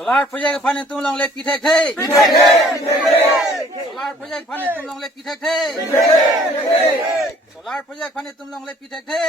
Solar Project.Aphan tum long le Pithek the. Solar Project.Aphan tum long le Pithek the. Solar Project.Aphan tum long le Pithek the.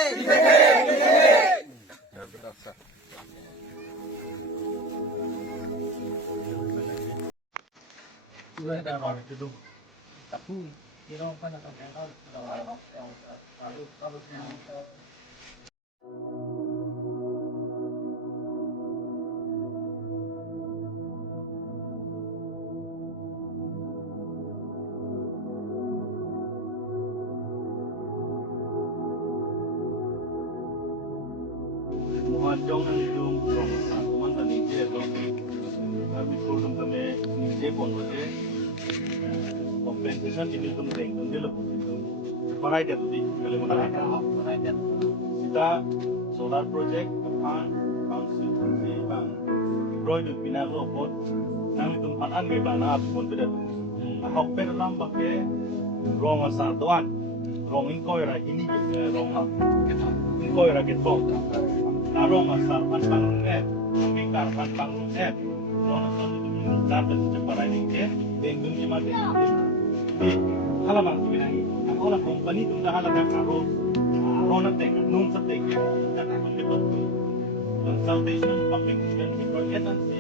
Jong ang yung man tani dia dong kami program kami dia pon bote compensation ini tum deng tum dia lepas itu parai dia tadi kalau parai dia kita solar project.Aphan council Pusi bang project bina robot nang tum panan ke bang na pon beda hok per lam bakke rong asar tuan rong ingkoi ra ini rong ingkoi ra ketong Narong asal panpang net, mikar panpang net, nonton itu minat dan cepat ini ke, dengan lima tahun. Di halaman itu lagi, orang company itu dah halaman karo, orang tengah nung setengah, dan orang itu consultation public dan project nanti,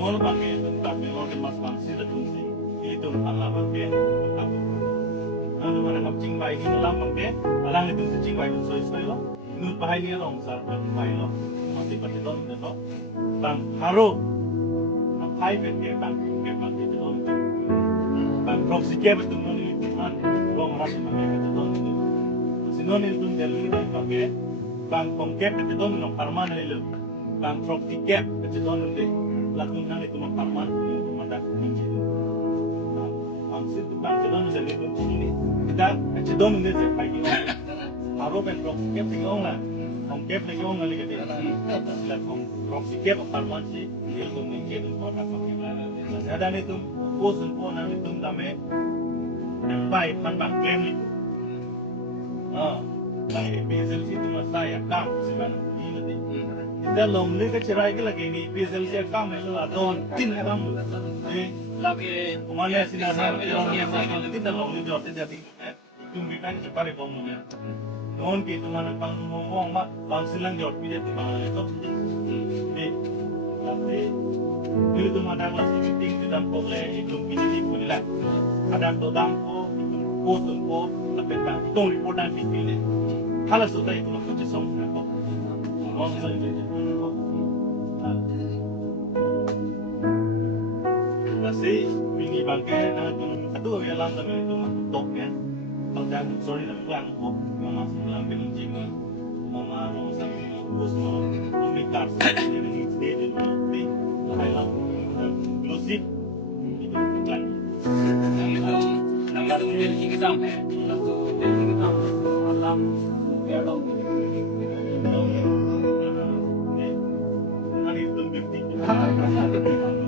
nol pakai itu tapi orang mas pangsi dan fungsi itu halaman ke, lalu mana kapcing baik ini lama ke, alang itu cing baik itu soal lo. Nut bahay niya rong sa bahay lo, masih pati doon dito. Bang haro, ang private ke bang ke pati doon. Bang proxy ke betul non itu man, rong rasa bang ke betul itu. Sinon itu dari itu pakai bang pongke betul doon non permanen itu. Bang proxy ke betul doon itu. Lakukan nang itu man permanen itu mata kunci itu. Bang situ bang betul doon dari itu ini. Kita betul doon itu sampai ini. Haro ben proxy ke tinggal lah. Kep lagi orang lagi kita lihat proxy kep apartemen sih itu mungkin itu orang pakai ada nih tuh posen ponan itu kami baik panbang klaim itu baik bezel sih itu mas saya kam sebenarnya ini nanti kita lomli ke cerai lagi ini bezel sih kam itu adon tin kam lagi kemana sih nasi orang kita lomli jauh jadi itu bukan cepat ngomongnya non kita mana pang ngomong mak bang silang jawab dia tu bang itu tapi itu mana lagi meeting di dalam pole itu pilih pun lah ada tu dalam po itu posun po tapi bang itu report dan pilih kalau sudah itu nak kerja sama kok non saja jadi ini bangke itu yang dalam itu masuk ya dan sorry tapi pelan kok mama bilang benci mama mau sampai bos mau mikir jadi ini di Thailand inklusif itu pelan nomor dari kita alam Kedo hari itu bukti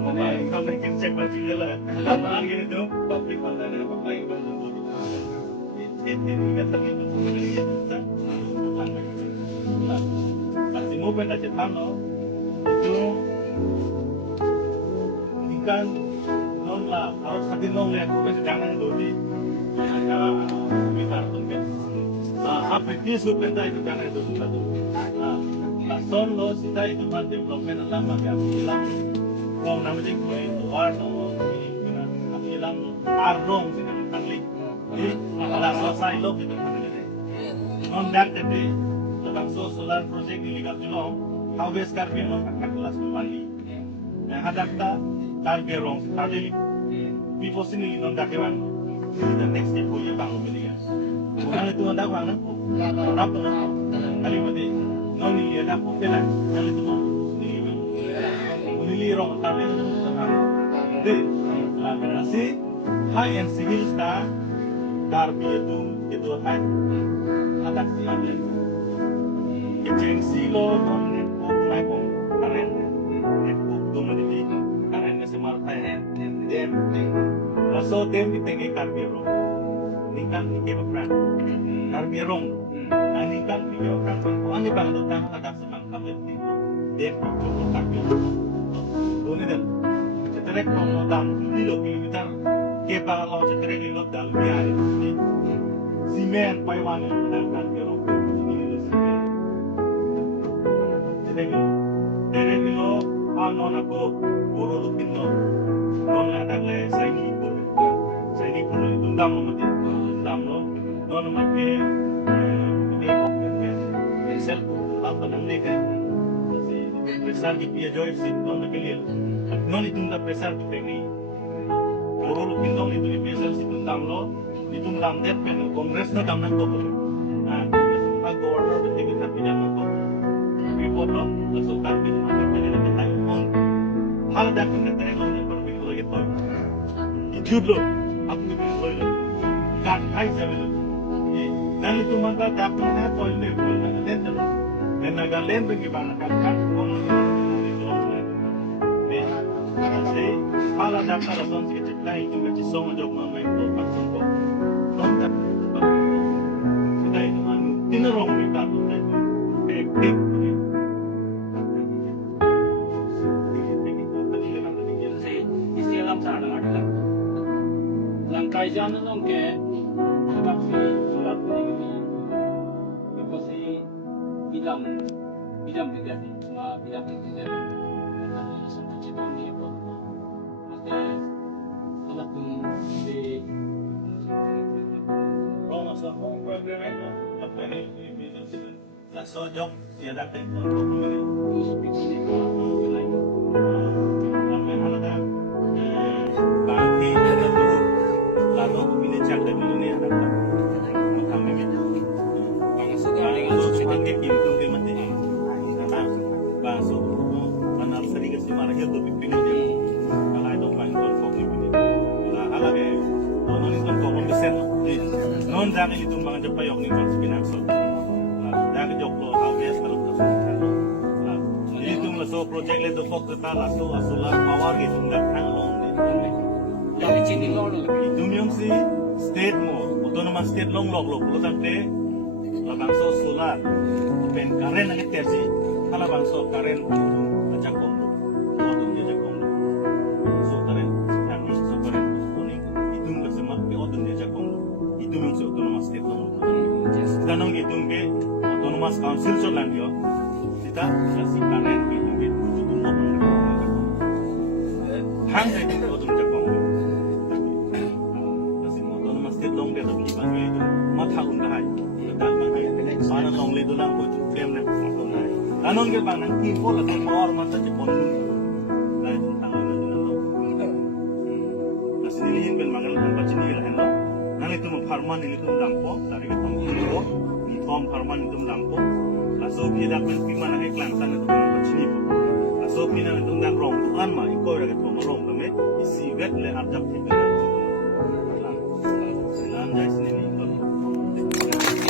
mama kalau bikin cek baju lah apa gitu publik pada apa baik pasti mau benda Jepang itu ikan non lah harus hati non lihat bukan jangan dulu cara kita tunggu apa itu benda itu jangan dulu nah son lo kita itu kan development lama kan hilang kau namanya itu warna ini hilang arong dengan kali ala selesai lo gitu non dat tadi tentang solar project di ligat dulu how best karbi non kakak kelas kembali yang Hadak karbi rong tadi before sini non dakewan the next step punya bang beli ya bukan itu ada bang rap kali mati non ini ada pula yang itu ini rong tadi deh lah berarti high and civil star karbi itu ada siapa agensi lo network naikon karen network tu menjadi karen semua dem laso dem di tengah karbi rong nikan ni keberan karbi rong nikan ni keberan ko ani bang tentang ada sebang kabel itu dem itu karbi direct no dam di lo kita kepa lo direct lo dal biar ni simen paiwan dan kan kero ini lo simen direct lo non aku boro lo pinno non ada le sai ni pun itu dam lo mati dam lo non mati ini sel apa namanya kan besar di pia joy sit non keliel non itu ndak besar di pengi boro lo pinno itu di besar sit dam lo itu dam det pen kongres no dam nan ko nah aku order betul kita pinjam ko report lo langsung tak pinjam kita tak on Hadak kita tengok ni perlu lagi tahu. YouTube lo, aku ni boleh lo. Kat hai sebel. Dan itu maka dapat nak tahu ni boleh nak lihat lo. Dan nak lihat bagi mana kan orang ni ni. Jadi Hadak kalau orang kita lain itu macam semua job mana itu pasang ko. Nontak. Sudah itu anu. Tina orang kita tu itu. Langkai jalan long ke, sebab si surat ini, lepas si bidang juga ni, bidang juga. Sampai kita ni apa? Ada alat tu di. Orang asal orang program itu, apa ni bisa sih? Tak sojok, dia dah tengok program ini. Non jangan itu bangan jepay yok ni kon pinakso. Jangan joklo awes kalau terus. Itu laso project le dopok kita laso asulah power gitu ndak tanggung ni. Jadi cini lo lo. Itu yang si state mo, autonomous state long log lo tante bangso solar pen karen ang tersi kala bangso karen ajak kombo. Odun dia ajak kombo. So karen kami so karen kuning itu nggak semak ke odun dia ajak kombo. Itu yang si autonomous state long. Sekarang itu ke autonomous council so lang yo. Kita kasih karen itu ke itu mau hang itu odun ajak kombo. Kasih autonomous state long dia tapi bagi itu mata undai. Mana long le dulang ko tu frame na ko na. Anon ke bang nang info la power man ta pon. Lai tu tang na dulang. Asli bel magal kan bachini la hen lo. Nang itu mo farman ini tu lampo, dari ke tong ko. Ni form farman itu lampo. Laso bi da kan pi mana ke klan tan tu bachini ko. Laso pi na tu nang rong tu an ma ko ra ke tong rong me isi vet le arjap ke.